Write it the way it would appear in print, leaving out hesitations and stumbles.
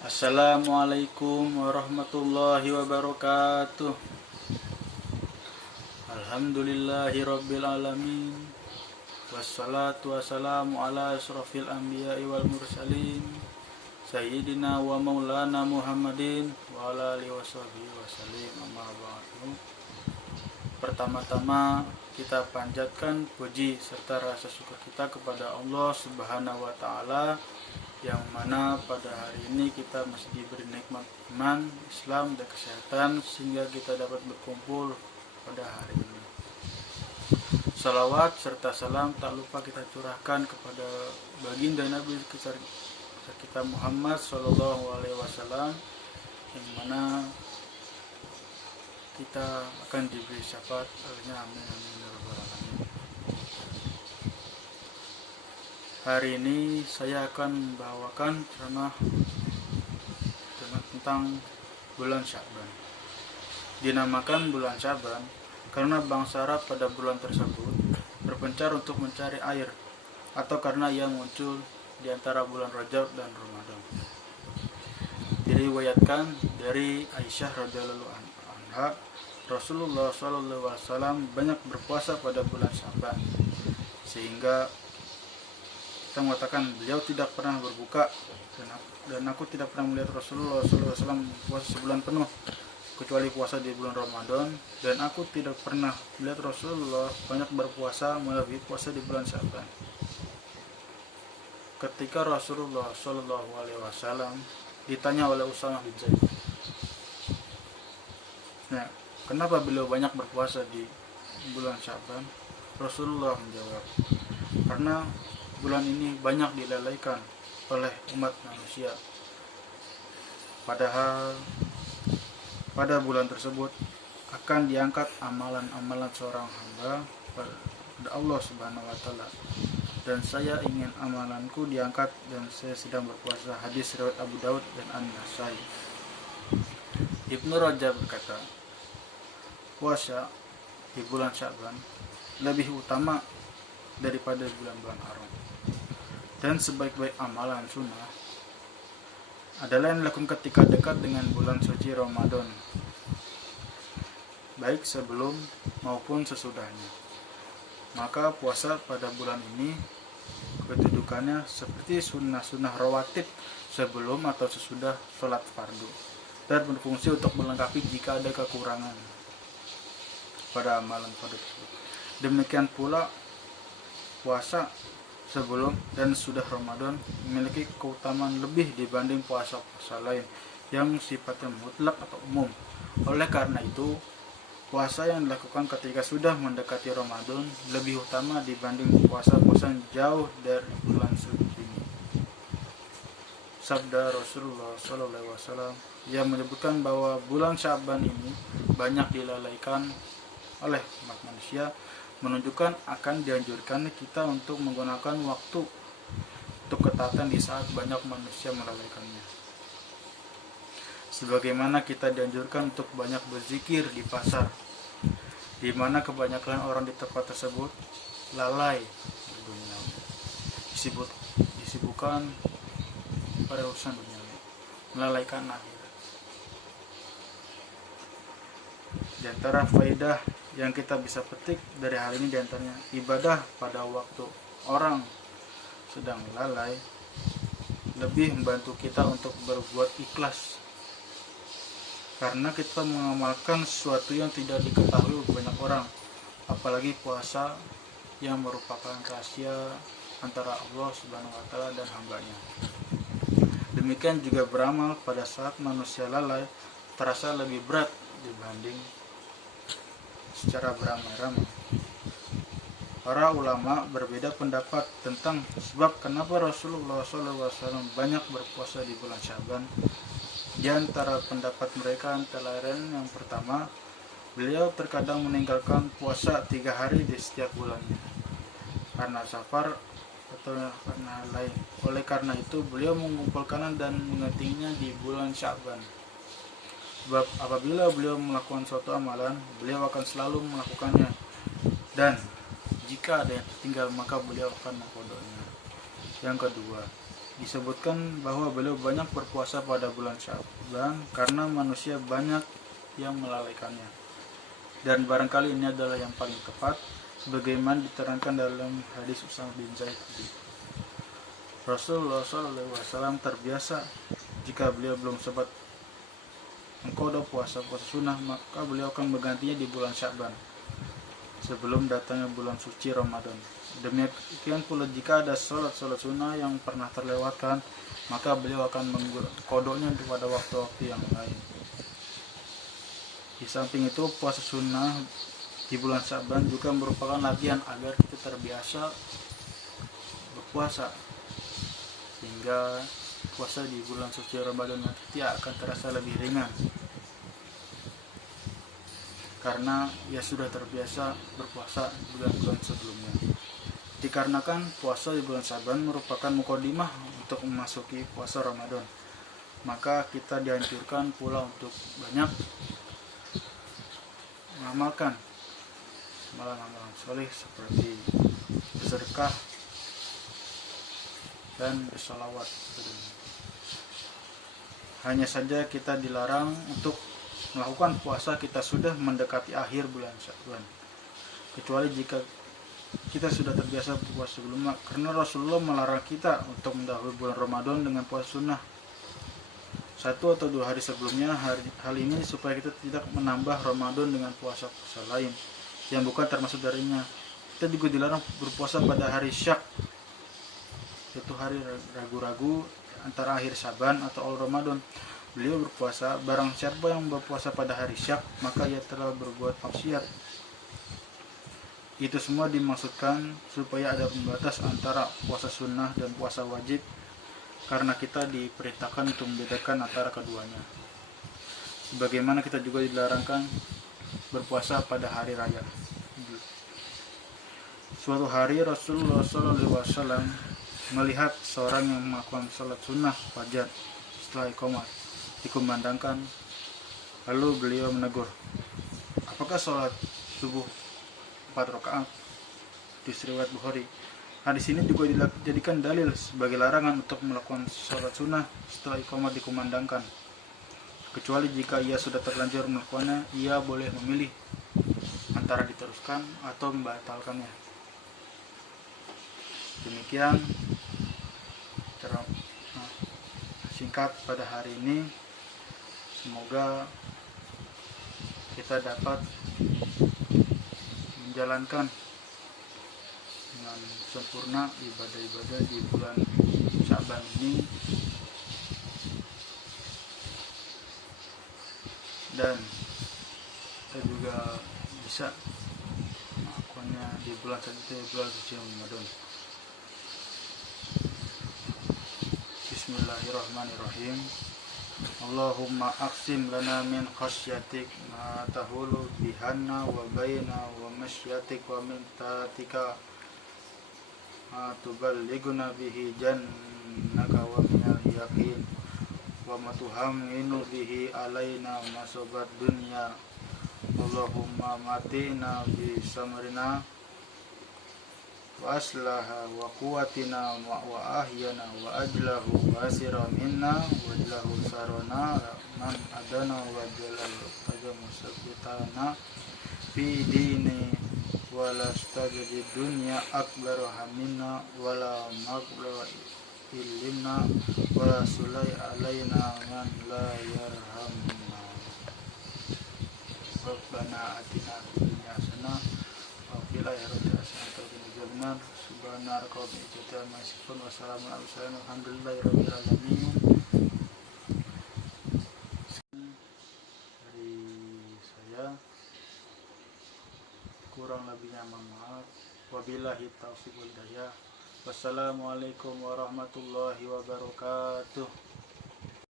Assalamualaikum warahmatullahi wabarakatuh. Alhamdulillahirabbil alamin. Wassalatu wassalamu ala asrofil anbiya'i wal mursalin Sayyidina wa maulana Muhammadin wa ala alihi washabihi wasallim, amma ba'du. Pertama-tama kita panjatkan puji serta rasa syukur kita kepada Allah Subhanahu wa taala, yang mana pada hari ini kita masih diberi nikmat iman, Islam, dan kesehatan sehingga kita dapat berkumpul pada hari ini. Salawat serta salam tak lupa kita curahkan kepada baginda Nabi kita Muhammad Sallallahu Alaihi Wasallam, yang mana kita akan diberi syafaat olehnya. Amin amin ya rabbal alamin. Hari ini saya akan membawakan ceramah tentang bulan Sya'ban. Dinamakan bulan Sya'ban karena bangsa Arab pada bulan tersebut berpencar untuk mencari air, atau karena ia muncul di antara bulan Rajab dan Ramadan. Diriwayatkan dari Aisyah radhiyallahu anha, Rasulullah SAW banyak berpuasa pada bulan Sya'ban, sehingga kita mengatakan beliau tidak pernah berbuka, dan aku tidak pernah melihat Rasulullah SAW puasa sebulan penuh kecuali puasa di bulan Ramadan, dan aku tidak pernah melihat Rasulullah banyak berpuasa melebihi puasa di bulan Sya'ban. Ketika Rasulullah SAW ditanya oleh Usamah bin Zaid, nah, kenapa beliau banyak berpuasa di bulan Sya'ban? Rasulullah menjawab, karena bulan ini banyak dilalaikan oleh umat manusia. Padahal pada bulan tersebut akan diangkat amalan-amalan seorang hamba pada Allah Subhanahu wa taala, dan saya ingin amalanku diangkat dan saya sedang berpuasa. Hadis riwayat Abu Daud dan An-Nasai. Ibnu Rajab berkata, puasa di bulan Sya'ban lebih utama daripada bulan-bulan haram, dan sebaik-baik amalan sunnah adalah yang dilakukan ketika dekat dengan bulan suci Ramadan, baik sebelum maupun sesudahnya. Maka puasa pada bulan ini kedudukannya seperti sunnah-sunnah rawatib sebelum atau sesudah sholat fardu, dan berfungsi untuk melengkapi jika ada kekurangan pada amalan fardu tersebut. Demikian pula puasa sebelum dan sudah Ramadan memiliki keutamaan lebih dibanding puasa-puasa lain yang sifatnya mutlak atau umum. Oleh karena itu, puasa yang dilakukan ketika sudah mendekati Ramadan lebih utama dibanding puasa-puasa yang jauh dari bulan suci ini. Sabda Rasulullah SAW yang menyebutkan bahwa bulan Sya'ban ini banyak dilalaikan oleh umat manusia, menunjukkan akan dianjurkan kita untuk menggunakan waktu untuk ketaatan di saat banyak manusia melalaikannya. Sebagaimana kita dianjurkan untuk banyak berzikir di pasar, di mana kebanyakan orang di tempat tersebut lalai di dunia, disibukkan pada urusan dunia, melalaikan akhirat. Di antara faedah yang kita bisa petik dari hal ini diantaranya, ibadah pada waktu orang sedang lalai lebih membantu kita untuk berbuat ikhlas, karena kita mengamalkan sesuatu yang tidak diketahui banyak orang, apalagi puasa yang merupakan rahasia antara Allah Subhanahu wa taala dan hambanya. Demikian juga beramal pada saat manusia lalai terasa lebih berat dibanding secara beramai-ramai. Para ulama berbeda pendapat tentang sebab kenapa Rasulullah SAW banyak berpuasa di bulan Sya'ban. Di antara pendapat mereka antara lain, yang pertama, beliau terkadang meninggalkan puasa 3 hari di setiap bulannya karena safar atau karena lain. Oleh karena itu beliau mengumpulkan dan mengetingnya di bulan Sya'ban. Sebab apabila beliau melakukan suatu amalan, beliau akan selalu melakukannya, dan jika ada yang tertinggal maka beliau akan mengkodoknya. Yang kedua, disebutkan bahwa beliau banyak berpuasa pada bulan Sya'ban karena manusia banyak yang melalaikannya. Dan barangkali ini adalah yang paling tepat sebagaimana diterangkan dalam hadis Usama bin Zaid. Rasulullah SAW terbiasa jika beliau belum sempat mengqada puasa sunnah, maka beliau akan menggantinya di bulan Sya'ban sebelum datangnya bulan suci Ramadan. Demikian pula jika ada sholat sunnah yang pernah terlewatkan, maka beliau akan mengqadanya pada waktu-waktu yang lain. Di samping itu, puasa sunnah di bulan Sya'ban juga merupakan latihan agar kita terbiasa berpuasa, sehingga puasa di bulan suci Ramadan nanti akan terasa lebih ringan karena ia sudah terbiasa berpuasa bulan-bulan sebelumnya. Dikarenakan puasa di bulan Sya'ban merupakan muqaddimah untuk memasuki puasa Ramadan, maka kita dianjurkan pula untuk banyak mengamalkan amalan-amalan soleh seperti bersedekah dan bersalawat. Hanya saja kita dilarang untuk melakukan puasa kita sudah mendekati akhir bulan Sya'ban, kecuali jika kita sudah terbiasa berpuasa sebelumnya, karena Rasulullah melarang kita untuk mendahului bulan Ramadan dengan puasa sunnah 1 atau 2 hari sebelumnya. Hal ini supaya kita tidak menambah Ramadan dengan puasa-puasa lain yang bukan termasuk darinya. Kita juga dilarang berpuasa pada hari Syak, yaitu hari ragu-ragu antara akhir Sya'ban atau awal Ramadan. Beliau berpuasa, barang siapa yang berpuasa pada hari Syak, maka ia telah berbuat maksiat. Itu semua dimaksudkan supaya ada pembatas antara puasa sunnah dan puasa wajib, karena kita diperintahkan untuk membedakan antara keduanya. Sebagaimana kita juga dilarangkan berpuasa pada hari raya. Suatu hari Rasulullah SAW melihat seorang yang melakukan salat sunnah fajar setelah iqamah dikumandangkan. Lalu beliau menegur, apakah sholat subuh 4 rakaat? Di riwayat Bukhari. Hadis ini juga dijadikan dalil sebagai larangan untuk melakukan sholat sunnah setelah iqamah dikumandangkan, kecuali jika ia sudah terlanjur melakukannya. Ia boleh memilih antara diteruskan atau membatalkannya. Demikian singkat pada hari ini. Semoga kita dapat menjalankan dengan sempurna ibadah-ibadah di bulan Sya'ban ini, dan kita juga bisa melakukannya di bulan suci Ramadan. Bismillahirrahmanirrahim. Allahumma aqsim lana min khasyatik ma tahulu bihanna wa baina wa masyatik wa min taatika ma tuballighuna bihi jannaka wa minal yaqin wa ma tuhamminu bihi alaina masabat dunya. Allahumma matina bi samrina wa aslaha wa quwatina wa ahyana wa ajlahu wa asira minna wa ajlahu sarana man adana wa jalal qadamu sabitana fi dini wa la stajdi dunya akbar hamina wa la maghra illimna wa la sulai alaina man la yarhamna. Rabbana atina fid dunya hasanah wa fil akhirati hasanah benar. Subhanallah wa bihamdihi wassalamu ala mursalin alhamdulillahirabbil alamin. Dari saya, kurang lebihnya mohon maaf. Wabillahi taufiq wal hidayah. Wassalamualaikum warahmatullahi wabarakatuh.